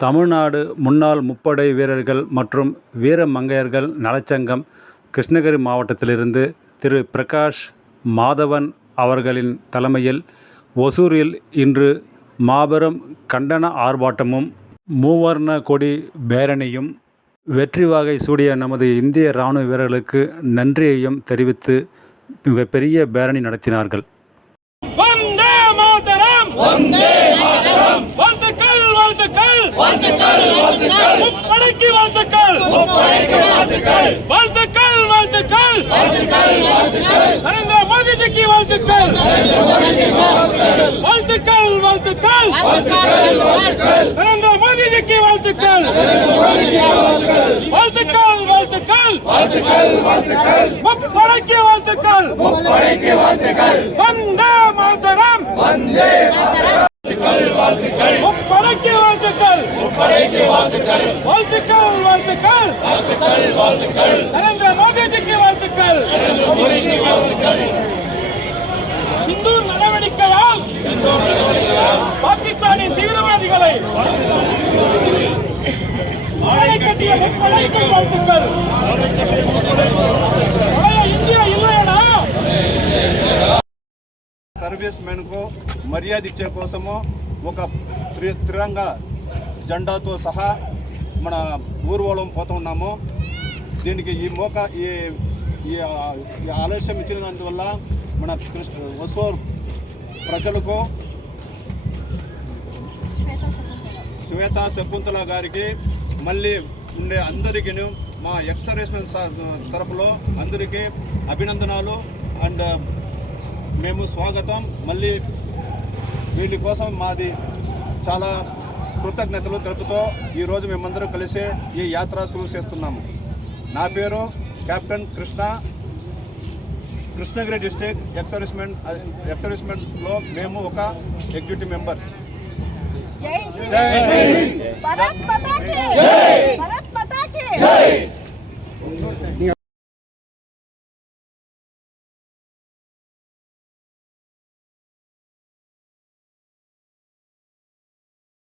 தமிழ்நாடு முன்னாள் முப்படை வீரர்கள் மற்றும் வீர மங்கையர்கள் நலச்சங்கம் கிருஷ்ணகிரி மாவட்டத்திலிருந்து திரு பிரகாஷ் மாதவன் அவர்களின் தலைமையில் ஒசூரில் இன்று மாபெரும் கண்டன ஆர்ப்பாட்டமும் மூவர்ண கொடி பேரணியும் வெற்றி வாகை சூடிய நமது இந்திய இராணுவ வீரர்களுக்கு நன்றியையும் தெரிவித்து மிகப்பெரிய பேரணி நடத்தினார்கள். வந்தே மாதரம் வந்தே மாதரம் வாழ்த்துக்கள் வாழ்த்துக்கள் வாழ்த்துக்கள் வாழ்த்துக்கள் முப்படைக்கு வாழ்த்துக்கள் முப்படைக்கு வாழ்த்துக்கள் வாழ்த்துக்கள் வாழ்த்துக்கள் வாழ்த்துக்கள் வாழ்த்துக்கள் நரேந்திர மோடிஜிக்கு வாழ்த்துக்கள் நரேந்திர மோடிஜிக்கு வாழ்த்துக்கள் வாழ்த்துக்கள் வாழ்த்துக்கள் வாழ்த்துக்கள் நரேந்திர மோடிஜிக்கு வாழ்த்துக்கள் நரேந்திர மோடிஜிக்கு வாழ்த்துக்கள் வாழ்த்துக்கள் வாழ்த்துக்கள் வாழ்த்துக்கள் முப்படைக்கு வாழ்த்துக்கள் முப்படைக்கு வாழ்த்துக்கள் வந்தே மாதரம் வந்தே மாதரம் வாழ்த்துக்கள் முப்படைக்கு வாழ்த்துக்கள் முப்படைக்கு வாழ்த்துக்கள் வாழ்த்துக்கள் வாழ்த்துக்கள் வாழ்த்துக்கள் வாழ்த்துக்கள் நரேந்திர மோடிஜிக்கு வாழ்த்துக்கள் நரேந்திர மோடிஜிக்கு வாழ்த்துக்கள் சிந்தூர் நடவடிக்கையால் பாகிஸ்தானின் தீவிரவாதிகளை மாலை கட்டிய முப்படைக்கு வாழ்த்துக்கள் இந்தியா இல்லையடா సర్వీస్ మెన్కు మర్యాద ఇచ్చే కోసము ఒక త్రిరంగ జెండాతో సహా మన ఊర్వలం పోతున్నాము. దీనికి ఈ ఆలస్యం ఇచ్చినందువల్ల మన ఒసూర్ ప్రజలకు శ్వేతా శకుంతల గారికి మళ్ళీ ఉండే అందరికీ మా ఎక్స్ సర్వీస్మెన్ తరపులో అందరికీ అభినందనాలు అండ్ మేము స్వాగతం. మళ్ళీ వీళ్ళ కోసం మాది చాలా కృతజ్ఞతలు తెలుపుతూ ఈరోజు మేమందరం కలిసి ఈ యాత్ర శురు చేస్తున్నాము. నా పేరు captain Krishna, Krishnagiri district ex సర్వీస్మెన్లో మేము ఒక ఎగ్జిక్యూటివ్ మెంబర్స్. జై హింద్, భారత్ మాతా కీ జై.